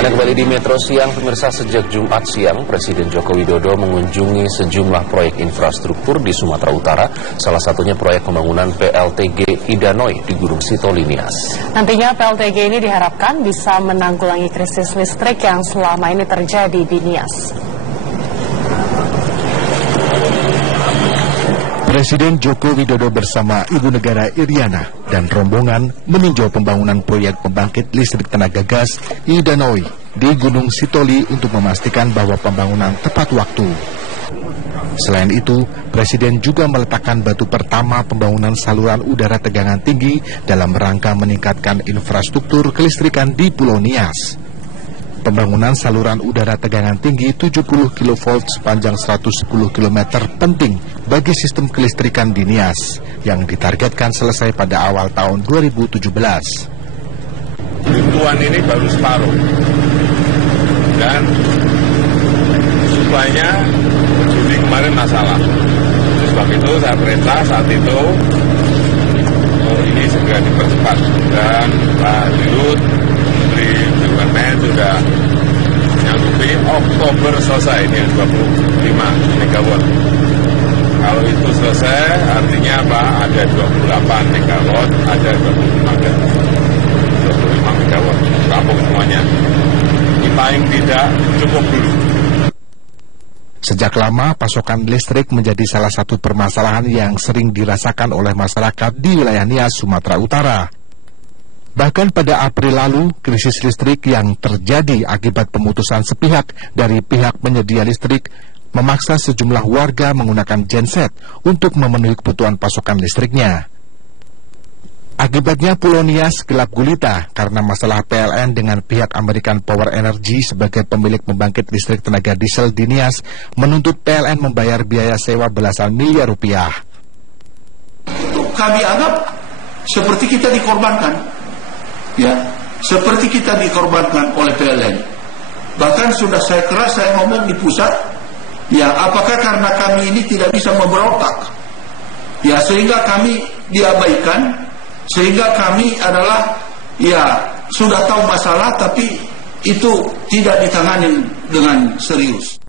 Anda kembali di Metro Siang, pemirsa. Sejak Jumat siang, Presiden Joko Widodo mengunjungi sejumlah proyek infrastruktur di Sumatera Utara, salah satunya proyek pembangunan PLTG Idanoi di Gunung Sitoli Nias. Nantinya PLTG ini diharapkan bisa menanggulangi krisis listrik yang selama ini terjadi di Nias. Presiden Joko Widodo bersama Ibu Negara Iriana dan rombongan meninjau pembangunan proyek pembangkit listrik tenaga gas Idanoi di Gunung Sitoli untuk memastikan bahwa pembangunan tepat waktu. Selain itu, Presiden juga meletakkan batu pertama pembangunan saluran udara tegangan tinggi dalam rangka meningkatkan infrastruktur kelistrikan di Pulau Nias. Pembangunan saluran udara tegangan tinggi 70 kV sepanjang 110 km penting bagi sistem kelistrikan di Nias yang ditargetkan selesai pada awal tahun 2017. Buntuan ini baru separuh dan suplainya Juli kemarin masalah. Oleh sebab itu saya perintah saat itu ini segera dipercepat dan Pak Dirut Menteri BUMN sudah nyanggupi Oktober selesai, ini 25 MW. Kalau itu selesai artinya apa? Ada 28 MW, ada 25 MW rampung semuanya. Ini paling tidak cukup dulu. Sejak lama, pasokan listrik menjadi salah satu permasalahan yang sering dirasakan oleh masyarakat di wilayah Nias, Sumatera Utara. Bahkan pada April lalu, krisis listrik yang terjadi akibat pemutusan sepihak dari pihak penyedia listrik memaksa sejumlah warga menggunakan genset untuk memenuhi kebutuhan pasokan listriknya. Akibatnya Pulau Nias gelap gulita karena masalah PLN dengan pihak American Power Energy sebagai pemilik pembangkit listrik tenaga diesel di Nias menuntut PLN membayar biaya sewa belasan miliar rupiah. Kami anggap seperti kita dikorbankan, ya, seperti kita dikorbankan oleh PLN. Bahkan sudah saya keras saya ngomong di pusat, ya, apakah karena kami ini tidak bisa memberontak, ya, sehingga kami diabaikan. Sehingga kami adalah, ya, sudah tahu masalah tapi itu tidak ditangani dengan serius.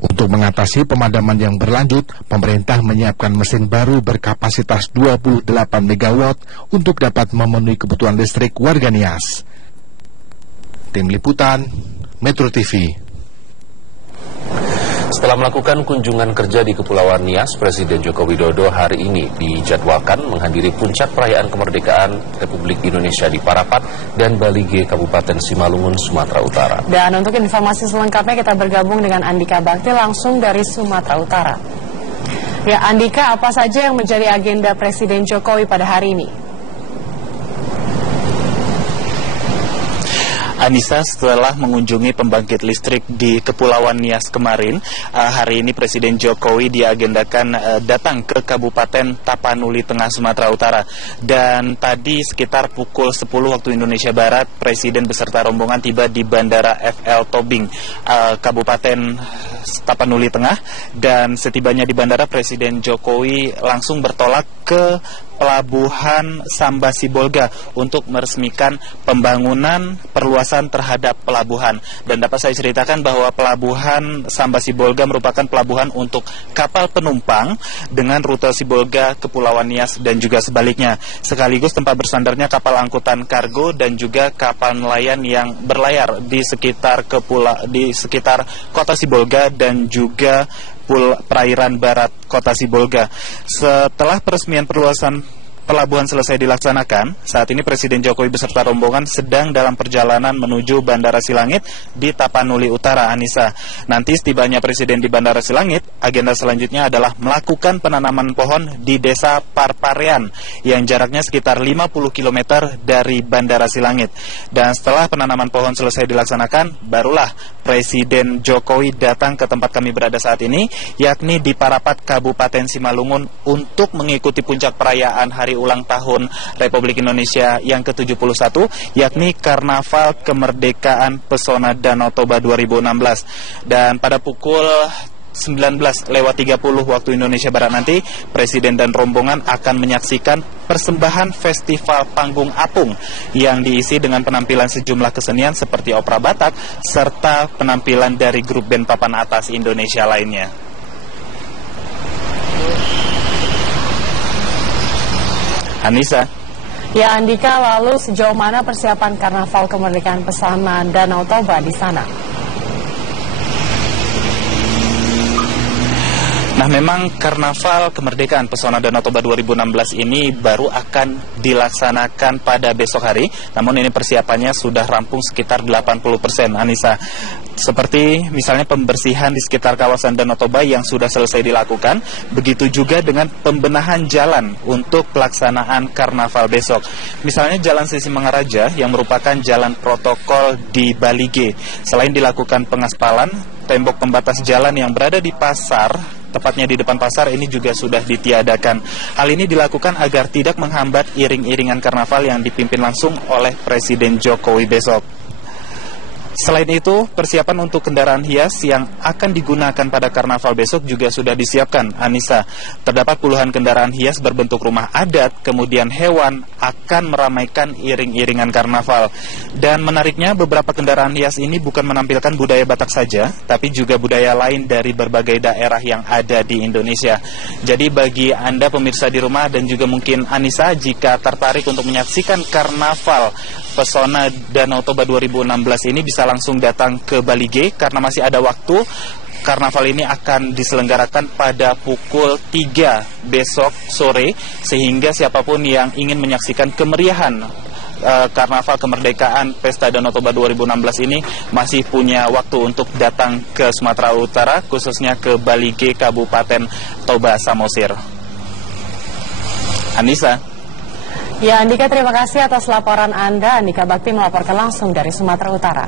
Untuk mengatasi pemadaman yang berlanjut, pemerintah menyiapkan mesin baru berkapasitas 28 MW untuk dapat memenuhi kebutuhan listrik warga Nias. Tim Liputan, Metro TV. Setelah melakukan kunjungan kerja di Kepulauan Nias, Presiden Joko Widodo hari ini dijadwalkan menghadiri puncak perayaan kemerdekaan Republik Indonesia di Parapat dan Balige, Kabupaten Simalungun, Sumatera Utara. Dan untuk informasi selengkapnya kita bergabung dengan Andika Bakti langsung dari Sumatera Utara. Ya, Andika, apa saja yang menjadi agenda Presiden Jokowi pada hari ini? Anissa, setelah mengunjungi pembangkit listrik di Kepulauan Nias kemarin, hari ini Presiden Jokowi diagendakan datang ke Kabupaten Tapanuli Tengah, Sumatera Utara. Dan tadi sekitar pukul 10 waktu Indonesia Barat, Presiden beserta rombongan tiba di Bandara FL Tobing, Kabupaten Tapanuli Tengah. Dan setibanya di bandara, Presiden Jokowi langsung bertolak ke Pelabuhan Samba Sibolga untuk meresmikan pembangunan perluasan terhadap pelabuhan. Dan dapat saya ceritakan bahwa Pelabuhan Samba Sibolga merupakan pelabuhan untuk kapal penumpang dengan rute Sibolga, Kepulauan Nias dan juga sebaliknya. Sekaligus tempat bersandarnya kapal angkutan kargo dan juga kapal nelayan yang berlayar di sekitar kota Sibolga dan juga perairan barat kota Sibolga. Setelah peresmian perluasan pelabuhan selesai dilaksanakan, saat ini Presiden Jokowi beserta rombongan sedang dalam perjalanan menuju Bandara Silangit di Tapanuli Utara, Anissa. Nanti setibanya Presiden di Bandara Silangit, agenda selanjutnya adalah melakukan penanaman pohon di Desa Parparean yang jaraknya sekitar 50 km dari Bandara Silangit. Dan setelah penanaman pohon selesai dilaksanakan, barulah Presiden Jokowi datang ke tempat kami berada saat ini, yakni di Parapat, Kabupaten Simalungun, untuk mengikuti puncak perayaan Hari Ulang Tahun Republik Indonesia yang ke-71, yakni Karnaval Kemerdekaan Pesona Danau Toba 2016. Dan pada pukul 19:30 waktu Indonesia Barat nanti, Presiden dan rombongan akan menyaksikan persembahan Festival Panggung Apung yang diisi dengan penampilan sejumlah kesenian seperti opera Batak serta penampilan dari grup band papan atas Indonesia lainnya. Anissa. Ya Andika, lalu sejauh mana persiapan Karnaval Kemerdekaan Pesona Danau Toba di sana? Nah, memang Karnaval Kemerdekaan Pesona Danau Toba 2016 ini baru akan dilaksanakan pada besok hari. Namun ini persiapannya sudah rampung sekitar 80%, Anissa. Seperti misalnya pembersihan di sekitar kawasan Danau Toba yang sudah selesai dilakukan. Begitu juga dengan pembenahan jalan untuk pelaksanaan Karnaval besok. Misalnya Jalan Sisi Mangaraja yang merupakan jalan protokol di Bali G. Selain dilakukan pengaspalan, tembok pembatas jalan yang berada di pasar, tepatnya di depan pasar, ini juga sudah ditiadakan. Hal ini dilakukan agar tidak menghambat iring-iringan karnaval yang dipimpin langsung oleh Presiden Jokowi besok. Selain itu, persiapan untuk kendaraan hias yang akan digunakan pada karnaval besok juga sudah disiapkan, Anissa. Terdapat puluhan kendaraan hias berbentuk rumah adat, kemudian hewan akan meramaikan iring-iringan karnaval. Dan menariknya, beberapa kendaraan hias ini bukan menampilkan budaya Batak saja, tapi juga budaya lain dari berbagai daerah yang ada di Indonesia. Jadi bagi Anda pemirsa di rumah dan juga mungkin Anissa, jika tertarik untuk menyaksikan Karnaval Pesona Danau Toba 2016 ini, bisa langsung datang ke Bali G karena masih ada waktu. Karnaval ini akan diselenggarakan pada pukul 3 besok sore, sehingga siapapun yang ingin menyaksikan kemeriahan Karnaval Kemerdekaan Pesta Danau Toba 2016 ini masih punya waktu untuk datang ke Sumatera Utara, khususnya ke Bali G, Kabupaten Toba Samosir. Anissa. Ya Andika, terima kasih atas laporan Anda. Andika Bakti melaporkan langsung dari Sumatera Utara.